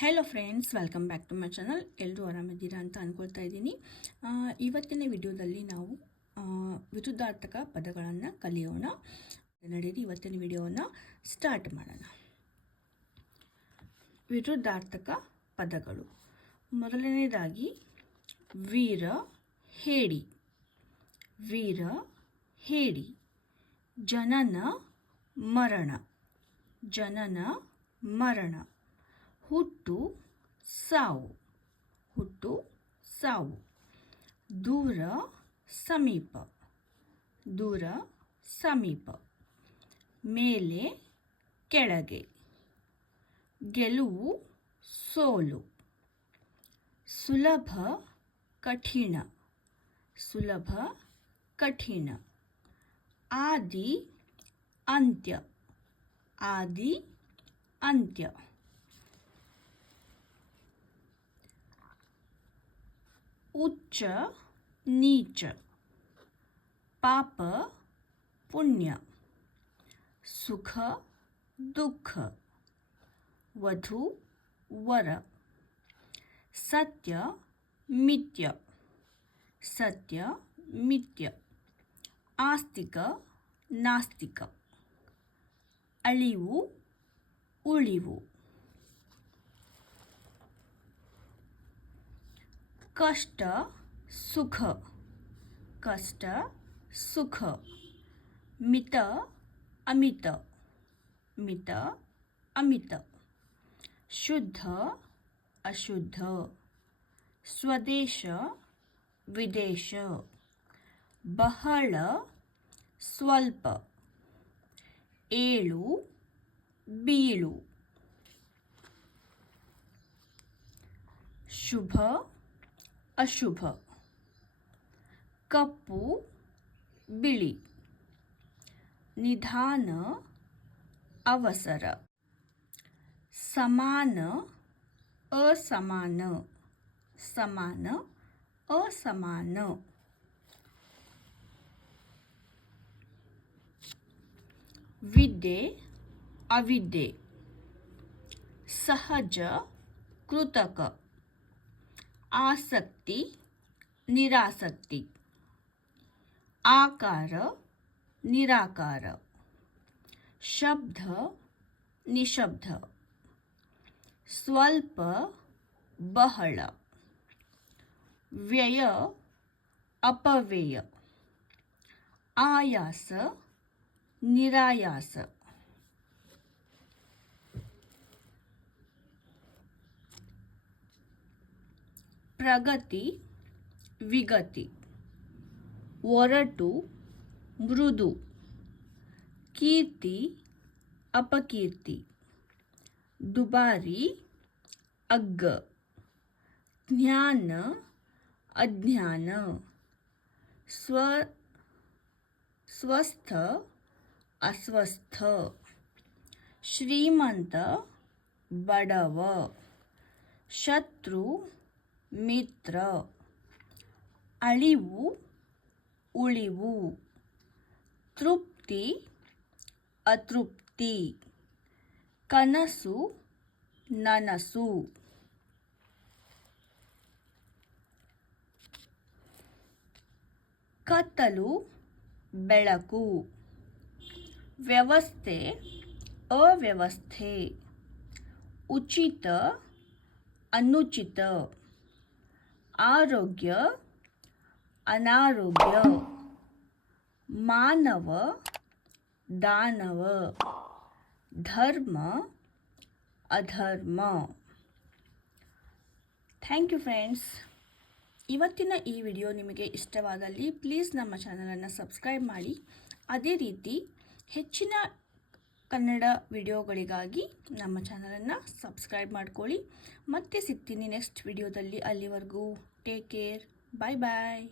Hello friends, welcome back to my channel. ಎಲ್ಲರೂ ಆರಾಮಿದ್ದೀರಾ ಅಂತ ಅಂದ್ಕೊಳ್ತಾ ಇದ್ದೀನಿ. ಇವತ್ತಿನ ವಿಡಿಯೋದಲ್ಲಿ ನಾವು ವಿರುದ್ಧಾರ್ಥಕ ಪದಗಳನ್ನು ಕಲಿಯೋಣ. ನಡೀರಿ ಇವತ್ತಿನ ವಿಡಿಯೋವನ್ನು ಸ್ಟಾರ್ಟ್ ಮಾಡೋಣ. ವಿರುದ್ಧಾರ್ಥಕ ಪದಗಳು. ಮೊದಲನೇದಾಗಿ ವೀರ ಹೇಡಿ. ವೀರ ಹೇಡಿ. ಜನನ ಮರಣ. ಜನನ ಮರಣ. ಹುಟ್ಟು ಸಾವು. ಹುಟ್ಟು ಸಾವು. ದೂರ ಸಮೀಪ. ದೂರ ಸಮೀಪ. ಮೇಲೆ ಕೆಳಗೆ. ಗೆಲುವು ಸೋಲು. ಸುಲಭ ಕಠಿಣ. ಸುಲಭ ಕಠಿಣ. ಆದಿ ಅಂತ್ಯ. ಆದಿ ಅಂತ್ಯ. उच्च नीच. पाप पुण्य. सुख दुख. वधु वर. सत्य मिथ्य. सत्य मिथ्य. आस्तिक नास्तिक. अಳಿವು ಉಳಿವು. कष्ट सुख. कष्ट सुख. मित अमित. मित अमित. शुद्ध अशुद्ध. स्वदेश विदेश. बहಳ ಸ್ವಲ್ಪ. ಏಳು ಬೀಳು. ಶುಭ ಅಶುಭ. ಕಪ್ಪು ಬಿಳಿ. ನಿಧಾನ ಅವಸರ. ಸಮಾನ ಅಸಮಾನ. ಸಮಾನ ಅಸಮಾನ. ವಿದ್ಯೆ ಅವಿದ್ಯೆ. ಸಹಜ ಕೃತಕ. ಆಸಕ್ತಿ ನಿರಾಸಕ್ತಿ. ಆಕಾರ ನಿರಾಕಾರ. ಶಬ್ದ ನಿಶಬ್ದ. ಸ್ವಲ್ಪ ಬಹಳ. ವ್ಯಯ ಅಪವ್ಯಯ. ಆಯಾಸ ನಿರಾಯಾಸ. ಪ್ರಗತಿ ವಿಗತಿ. ಒರಟು ಮೃದು. ಕೀರ್ತಿ ಅಪಕೀರ್ತಿ. ದುಬಾರಿ ಅಗ್ಗ. ಜ್ಞಾನ ಅಜ್ಞಾನ. ಸ್ವಸ್ಥ ಅಸ್ವಸ್ಥ. ಶ್ರೀಮಂತ ಬಡವ. ಶತ್ರು ಮಿತ್ರ. ಅಳಿವು ಉಳಿವು. ತೃಪ್ತಿ ಅತೃಪ್ತಿ. ಕನಸು ನನಸು. ಕತ್ತಲು ಬೆಳಕು. ವ್ಯವಸ್ಥೆ ಅವ್ಯವಸ್ಥೆ. ಉಚಿತ ಅನುಚಿತ. ಆರೋಗ್ಯ ಅನಾರೋಗ್ಯ. ಮಾನವ ದಾನವ. ಧರ್ಮ ಅಧರ್ಮ. Thank you friends. ಇವತ್ತಿನ ಈ ವಿಡಿಯೋ ನಿಮಗೆ ಇಷ್ಟವಾದಲ್ಲಿ ಪ್ಲೀಸ್ ನಮ್ಮ ಚಾನಲನ್ನು ಸಬ್ಸ್ಕ್ರೈಬ್ ಮಾಡಿ. ಅದೇ ರೀತಿ ಹೆಚ್ಚಿನ ಕನ್ನಡ ವಿಡಿಯೋಗಳಿಗಾಗಿ ನಮ್ಮ ಚಾನಲನ್ನು ಸಬ್ಸ್ಕ್ರೈಬ್ ಮಾಡ್ಕೊಳ್ಳಿ. ಮತ್ತೆ ಸಿಗ್ತೀನಿ ನೆಕ್ಸ್ಟ್ ವಿಡಿಯೋದಲ್ಲಿ. ಅಲ್ಲಿವರೆಗೂ ಟೇಕ್ ಕೇರ್. ಬಾಯ್ ಬಾಯ್.